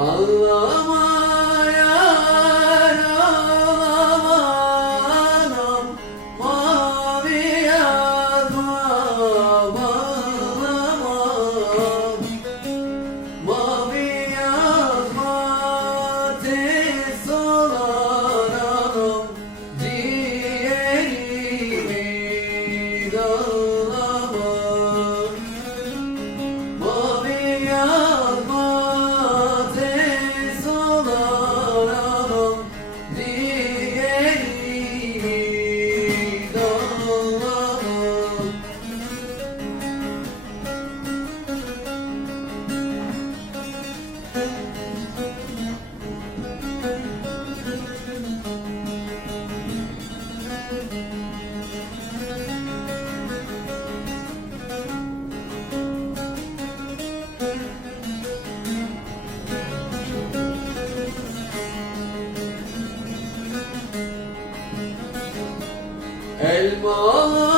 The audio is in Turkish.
Ağlama Elmas